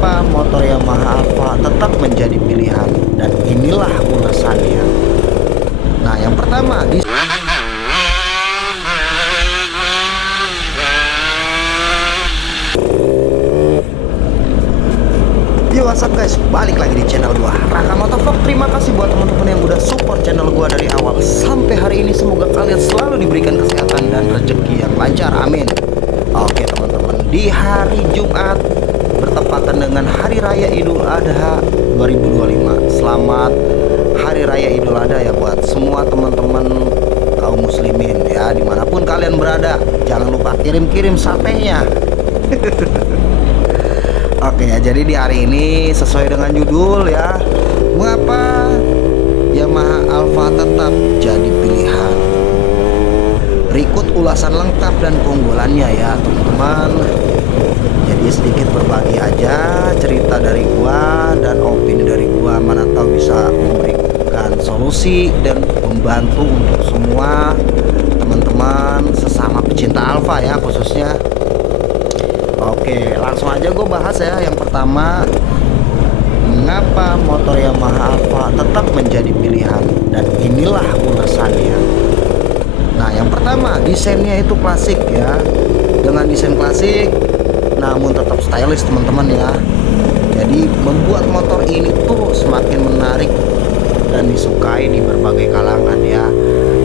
Mengapa motor Yamaha Alfa tetap menjadi pilihan? Dan inilah ulasannya. Nah, yang pertama Yo, what's up guys, balik lagi di channel gua Raka Motovlog. Terima kasih buat teman-teman yang udah support channel gua dari awal sampai hari ini. Semoga kalian selalu diberikan kesehatan dan rezeki yang lancar, amin. Oke teman-teman, di hari Jumat bertepatan dengan Hari Raya Idul Adha 2025. Selamat Hari Raya Idul Adha ya buat semua teman-teman kaum muslimin ya, dimanapun kalian berada. Jangan lupa kirim-kirim satenya. Oke ya, jadi di hari ini sesuai dengan judul ya, mengapa Yamaha Alfa tetap jadi pilihan. Berikut ulasan lengkap dan keunggulannya ya teman-teman. Jadi sedikit berbagi aja cerita dari gua dan opini dari gua, mana tahu bisa memberikan solusi dan membantu untuk semua teman-teman sesama pecinta Alfa ya khususnya. Oke, langsung aja gue bahas ya. Yang pertama, mengapa motor Yamaha Alfa tetap menjadi pilihan, dan inilah ulasannya. Nah, yang pertama, desainnya itu klasik ya. Dengan desain klasik namun tetap stylish teman-teman ya. Jadi membuat motor ini tuh semakin menarik dan disukai di berbagai kalangan ya.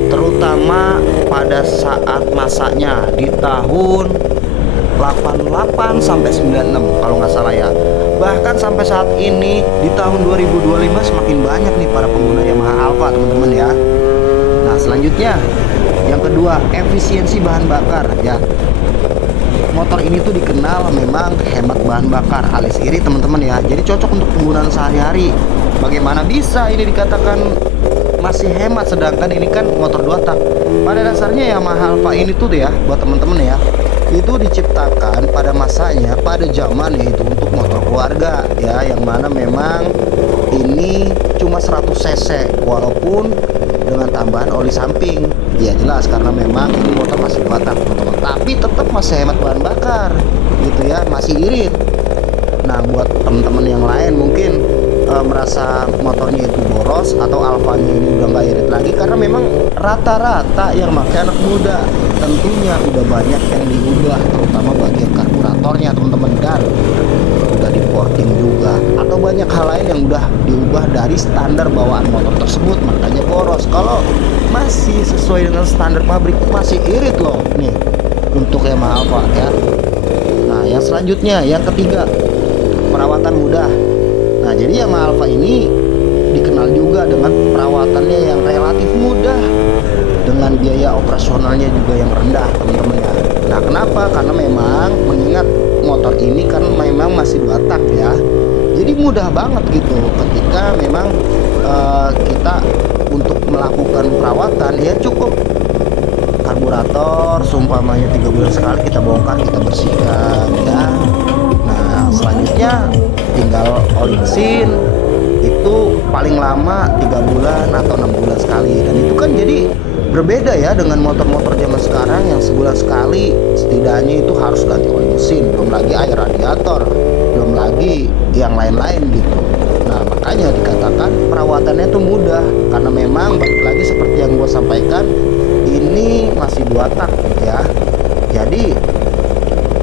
Terutama pada saat masanya di tahun 88 sampai 96 kalau nggak salah ya. Bahkan sampai saat ini di tahun 2025 semakin banyak nih para pengguna Yamaha Alfa teman-teman ya. Nah, selanjutnya yang kedua, efisiensi bahan bakar ya. Motor ini tuh dikenal memang hemat bahan bakar alias irit teman-teman ya. Jadi cocok untuk penggunaan sehari-hari. Bagaimana bisa ini dikatakan masih hemat sedangkan ini kan motor 2 tak. Pada dasarnya Yamaha Alfa ini tuh ya buat teman-teman ya, itu diciptakan pada masanya, pada zamannya itu untuk motor keluarga ya, yang mana memang ini cuma 100 cc walaupun dengan tambahan oli samping ya, jelas karena memang ini motor masih batang teman-teman, tapi tetap masih hemat bahan bakar gitu ya, masih irit. Nah, buat teman-teman yang lain mungkin merasa motornya itu boros atau Alfanya ini udah nggak irit lagi, karena memang rata-rata yang pakai anak muda tentunya udah banyak yang diubah, terutama bagian karburatornya teman-teman, dan udah di porting juga, atau banyak hal lain yang udah diubah dari standar bawaan motor tersebut, makanya boros. Kalau masih sesuai dengan standar pabrik masih irit loh nih untuk Yamaha Alfa ya. Nah, yang selanjutnya yang ketiga, perawatan mudah. Nah, jadi Yamaha Alfa ini dikenal juga dengan perawatannya yang relatif mudah, dengan biaya operasionalnya juga yang rendah teman-teman ya. Nah, kenapa? Karena memang mengingat motor ini kan memang masih 2 tak ya, jadi mudah banget gitu ketika memang kita untuk melakukan perawatan ya, cukup karburator seumpamanya 3 bulan sekali kita bongkar, kita bersihkan ya. Nah, selanjutnya tinggal oli mesin, itu paling lama 3 bulan atau 6 bulan sekali, dan itu kan jadi berbeda ya dengan motor-motor zaman sekarang yang sebulan sekali setidaknya itu harus ganti oli mesin, belum lagi air radiator, belum lagi yang lain-lain gitu. Nah, makanya dikatakan perawatannya itu mudah, karena memang balik lagi seperti yang gue sampaikan, ini masih 2 tak ya. Jadi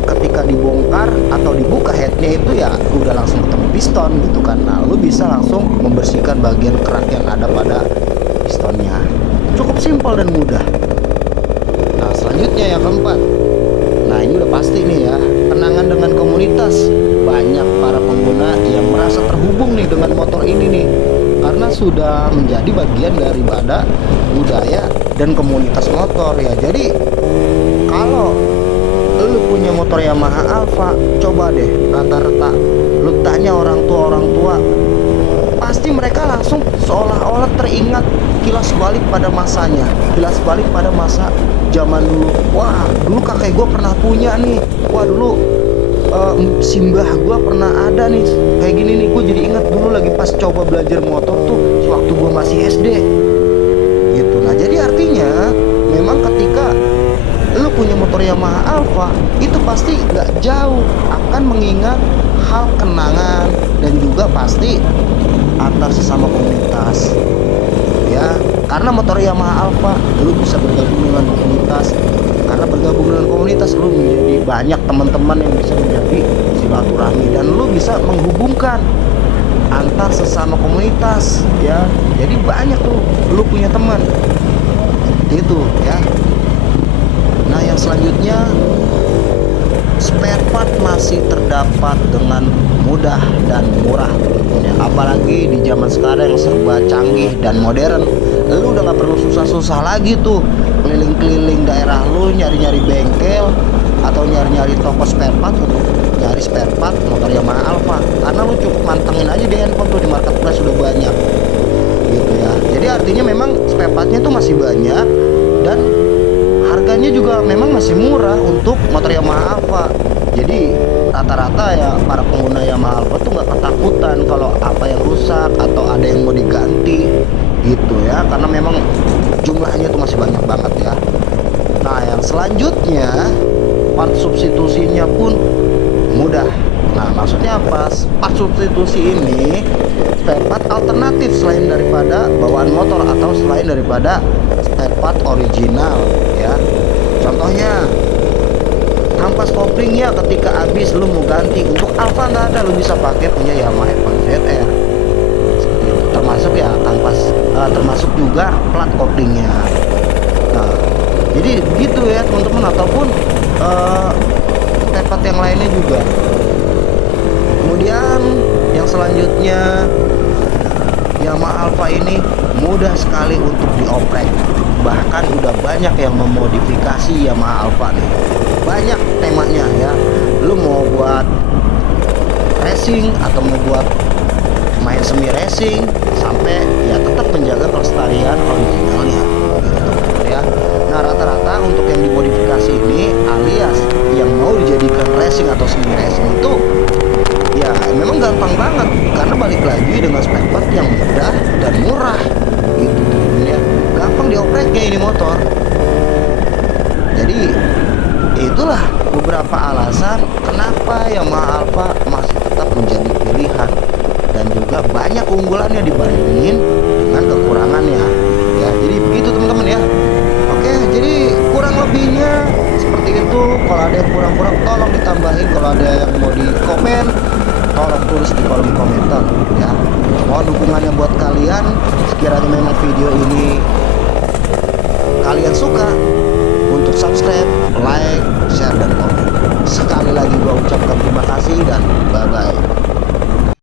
ketika dibongkar atau dibuka headnya itu ya udah langsung ketemu piston gitu kan. Nah, lu bisa langsung membersihkan bagian kerak yang ada pada pistonnya. Cukup simpel dan mudah. Nah, selanjutnya yang keempat, nah ini udah pasti nih ya, kenangan dengan komunitas. Banyak para pengguna yang merasa terhubung nih dengan motor ini nih, karena sudah menjadi bagian daripada budaya dan komunitas motor ya. Jadi kalau lu punya motor Yamaha Alfa, coba deh rata-rata lu tanya orang tua, pasti mereka langsung seolah-olah teringat kilas balik pada masanya, kilas balik pada masa zaman dulu. Wah, dulu kakek gue pernah punya nih, wah dulu simbah gue pernah ada nih kayak gini nih. Gue jadi ingat dulu lagi pas coba belajar motor tuh waktu gue masih SD gitu. Nah, jadi artinya memang ketika lu punya motor Yamaha Alfa, itu pasti nggak jauh akan mengingat hal kenangan dan juga pasti antar sesama komunitas ya. Karena motor Yamaha Alfa lu bisa bergabung dengan komunitas, karena bergabung dengan komunitas lu menjadi banyak teman-teman yang bisa menjadi silaturahmi dan lu bisa menghubungkan antar sesama komunitas ya. Jadi banyak tuh lu punya teman seperti itu ya. Nah yang selanjutnya, spare part masih terdapat dengan mudah dan murah ya. Apalagi di zaman sekarang yang serba canggih dan modern, lu udah gak perlu susah-susah lagi tuh keliling-keliling daerah lu nyari-nyari bengkel atau nyari-nyari toko spare part untuk nyari spare part motor Yamaha Alfa, karena lu cukup mantengin aja di handphone tuh, di marketplace sudah banyak gitu ya. Jadi artinya memang spare partnya tuh masih banyak dan harganya juga memang masih murah untuk motor Yamaha Alfa. Jadi rata-rata ya para pengguna Yamaha Alfa tuh nggak ketakutan kalau apa yang rusak atau ada yang mau diganti gitu ya, karena memang jumlahnya tuh masih banyak banget ya. Nah yang selanjutnya, part substitusinya pun mudah. Nah maksudnya apa? Part substitusi ini spare part alternatif selain daripada bawaan motor atau selain daripada spare part original ya. Contohnya kampas koplingnya ketika habis lu mau ganti, untuk Alfa nggak ada, lu bisa pakai punya Yamaha F1 ZR seperti itu. Termasuk ya kampas, termasuk juga plat koplingnya. Nah jadi begitu ya teman-teman, ataupun spare part yang lainnya juga. Kemudian yang selanjutnya, Yamaha Alfa ini mudah sekali untuk dioprek. Bahkan udah banyak yang memodifikasi Yamaha Alfa nih. Banyak temanya ya. Lu mau buat racing atau mau buat main semi racing, sampai ya tetap menjaga kelestarian originalnya gitu ya. Nah rata-rata untuk yang dimodifikasi ini alias yang mau dijadikan racing atau semi racing itu ya memang gampang banget, karena balik lagi dengan spare part yang mudah dan murah gitu ya. Gampang diopreknya ini motor. Jadi itulah beberapa alasan kenapa Yamaha Alfa masih tetap menjadi pilihan dan juga banyak keunggulannya dibandingin dengan kekurangannya ya. Jadi begitu teman-teman ya. Oke, jadi kurang lebihnya seperti itu. Kalau ada yang kurang-kurang tolong ditambahin, kalau ada yang mau di komen tolong tulis di kolom komentar ya. Mohon dukungannya buat kalian. Sekiranya memang video ini kalian suka, untuk subscribe, like, share, dan komen. Sekali lagi gua ucapkan terima kasih dan bye-bye.